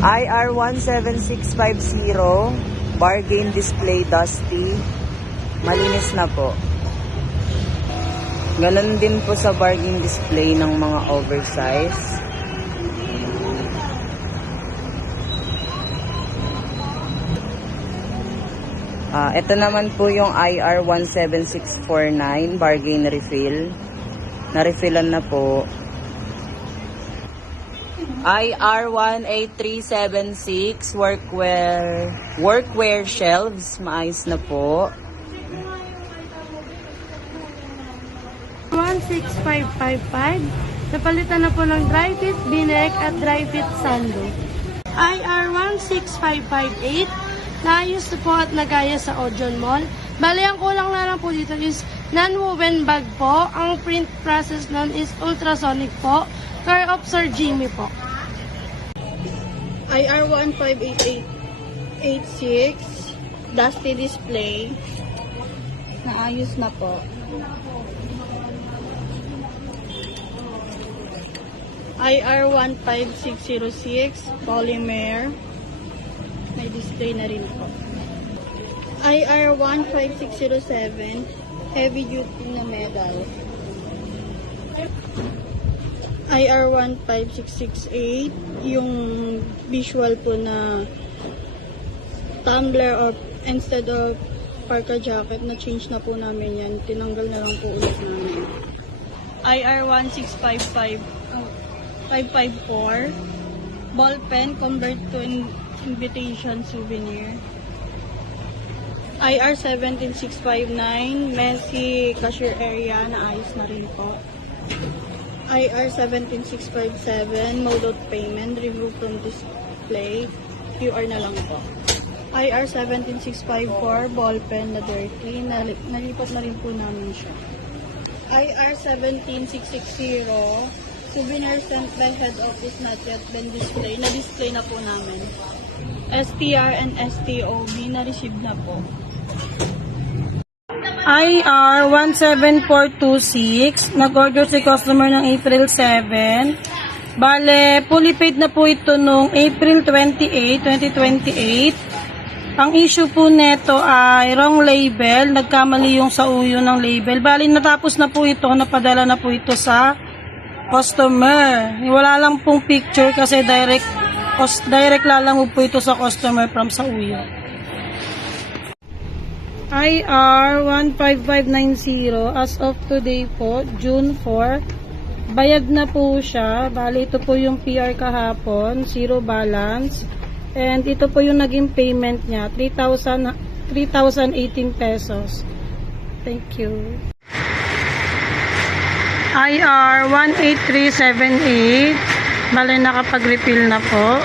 IR17650, bargain display dusty. Malinis na po. Ganun din po sa bargain display ng mga oversize. Ito naman po yung IR17649, bargain refill. Na-refillan na po. IR18376, workwear shelves. Maayos na po. 16555. Napalitan na po ng dry fit binek at dry fit sando. IR16558. Naayos na po at nagaya sa Ojon Mall. Bali, ang kulang na lang po dito is non-woven bag po. Ang print process nun is ultrasonic po. Care of Sir Jimmy po. IR15886, dusty display. Naayos na po. IR15606, polymer. May display na rin po. IR15607, heavy duty na metal. IR15668, yung visual po na tumbler or instead of parka jacket, na change na po namin yan. Tinanggal na lang po ulit namin. IR16554, ball pen convert to invitation souvenir. IR17659, messy cashier area, na ayos na rin po. IR17657, mode of payment, remove from display, QR na lang po. IR17654, ball pen na dirty, nalipat na rin po namin siya. IR17660, souvenir sent by head office not yet been display, na-display na po namin. STR and STOB, na-receive na po. IR17426, nag-order si customer ng April 7. Bale, fully paid na po ito nung April 28, 2028. Ang issue po neto ay wrong label, nagkamali yung sa uyo ng label. Bale, natapos na po ito, napadala na po ito sa customer. Wala lang pong picture kasi direct lalango po ito sa customer from sa uyo. IR15590, as of today po, June 4, bayad na po siya. Bali, ito po yung PR kahapon, zero balance. And ito po yung naging payment niya, 3,018 pesos. Thank you. IR18378, bali nakapag-refill na po.